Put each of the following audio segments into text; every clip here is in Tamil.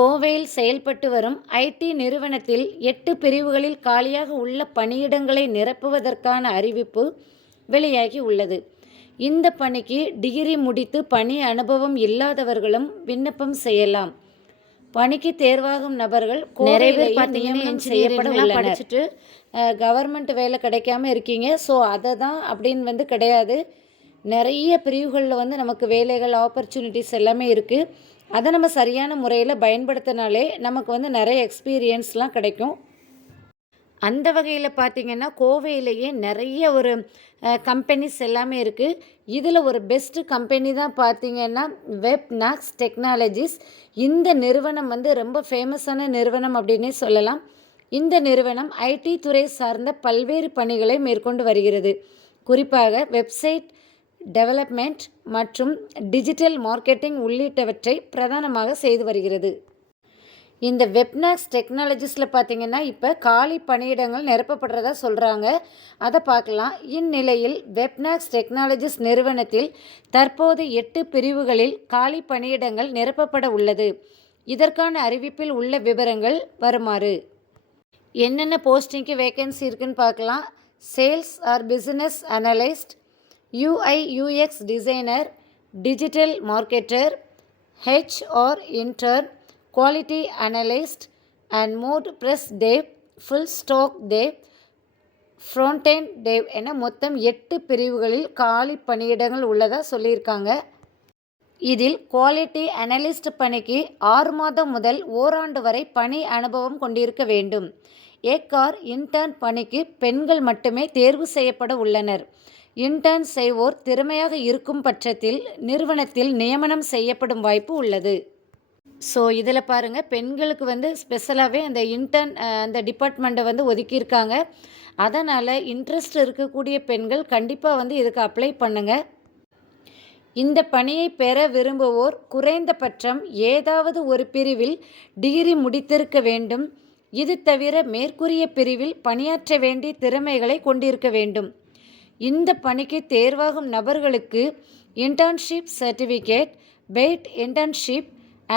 கோவையில் செயல்பட்டு வரும் ஐடி நிறுவனத்தில் எட்டு பிரிவுகளில் காலியாக உள்ள பணியிடங்களை நிரப்புவதற்கான அறிவிப்பு வெளியாகி உள்ளது. இந்த பணிக்கு டிகிரி முடித்து பணி அனுபவம் இல்லாதவர்களும் விண்ணப்பம் செய்யலாம். பணிக்கு தேர்வாகும் நபர்கள் பார்த்தீங்கன்னா செய்யப்பட படிச்சுட்டு கவர்மெண்ட் வேலை கிடைக்காம இருக்கீங்க. ஸோ அதை தான் அப்படின்னு வந்து கிடையாது. நிறைய பிரிவுகளில் வந்து நமக்கு வேலைகள் ஆப்பர்ச்சுனிட்டிஸ் எல்லாமே இருக்குது அதை நம்ம சரியான முறையில் பயன்படுத்தினாலே நமக்கு வந்து நிறைய எக்ஸ்பீரியன்ஸ்லாம் கிடைக்கும். அந்த வகையில் பார்த்திங்கன்னா கோவையிலேயே நிறைய ஒரு கம்பெனிஸ் எல்லாமே இருக்குது இதில் ஒரு பெஸ்ட்டு கம்பெனி தான் பார்த்திங்கன்னா வெப் நாக்ஸ் டெக்னாலஜிஸ் இந்த நிறுவனம் வந்து ரொம்ப ஃபேமஸான நிறுவனம் அப்படின்னே சொல்லலாம். இந்த நிறுவனம் ஐடி துறை சார்ந்த பல்வேறு பணிகளை மேற்கொண்டு வருகிறது. குறிப்பாக வெப்சைட் டெவலப்மெண்ட் மற்றும் டிஜிட்டல் மார்க்கெட்டிங் உள்ளிட்டவற்றை பிரதானமாக செய்து வருகிறது. இந்த வெப்னாக்ஸ் டெக்னாலஜிஸில் பார்த்தீங்கன்னா இப்போ காலி பணியிடங்கள் நிரப்பப்படுறதா சொல்கிறாங்க அதை பார்க்கலாம் இந்நிலையில் வெப்னாக்ஸ் டெக்னாலஜிஸ் நிறுவனத்தில் தற்போது எட்டு பிரிவுகளில் காலி பணியிடங்கள் நிரப்பப்பட உள்ளது. இதற்கான அறிவிப்பில் உள்ள விவரங்கள் வருமாறு. என்னென்ன போஸ்டிங்க்கு வேக்கன்சி இருக்குன்னு பார்க்கலாம் sales or business analyst UI UX designer digital marketer HR intern quality analyst and WordPress dev full stack dev frontend dev என மொத்தம் எட்டு பிரிவுகளில் காலி பணியிடங்கள் உள்ளதாக சொல்லியிருக்காங்க. இதில் குவாலிட்டி அனலிஸ்ட் பணிக்கு ஆறு மாதம் முதல் ஓராண்டு வரை பணி அனுபவம் கொண்டிருக்க வேண்டும். ஏக்கார் இன்டர்ன் பணிக்கு பெண்கள் மட்டுமே தேர்வு செய்யப்பட உள்ளனர். இன்டர்ன் செய்வோர் திறமையாக இருக்கும் பட்சத்தில் நிறுவனத்தில் நியமனம் செய்யப்படும் வாய்ப்பு உள்ளது. ஸோ இதில் பாருங்கள் பெண்களுக்கு வந்து ஸ்பெஷலாகவே அந்த இன்டர்ன் அந்த டிபார்ட்மெண்ட்டை வந்து ஒதுக்கியிருக்காங்க. அதனால் இன்ட்ரெஸ்ட் இருக்கக்கூடிய பெண்கள் கண்டிப்பாக வந்து இதுக்கு அப்ளை பண்ணுங்கள் இந்த பணியை பெற விரும்புவோர் குறைந்தபட்சம் ஏதாவது ஒரு பிரிவில் டிகிரி முடித்திருக்க வேண்டும். இது தவிர மேற்கூறிய பிரிவில் பணியாற்ற வேண்டிய திறமைகளை கொண்டிருக்க வேண்டும். இந்த பணிக்கு தேர்வாகும் நபர்களுக்கு internship certificate paid internship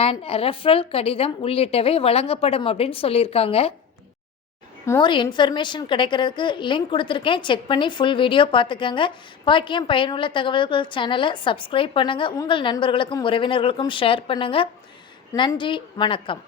and referral கடிதம் உள்ளிட்டவை வழங்கப்படும் அப்படின்னு சொல்லியிருக்காங்க. மோர் இன்ஃபர்மேஷன் கிடைக்கிறதுக்கு லிங்க் கொடுத்துருக்கேன். செக் பண்ணி ஃபுல் வீடியோ பார்த்துக்கோங்க. பாக்கியம் பயனுள்ள தகவல்கள் சேனலை சப்ஸ்கிரைப் பண்ணுங்கள் உங்கள் நண்பர்களுக்கும் உறவினர்களுக்கும் ஷேர் பண்ணுங்கள் நன்றி வணக்கம்.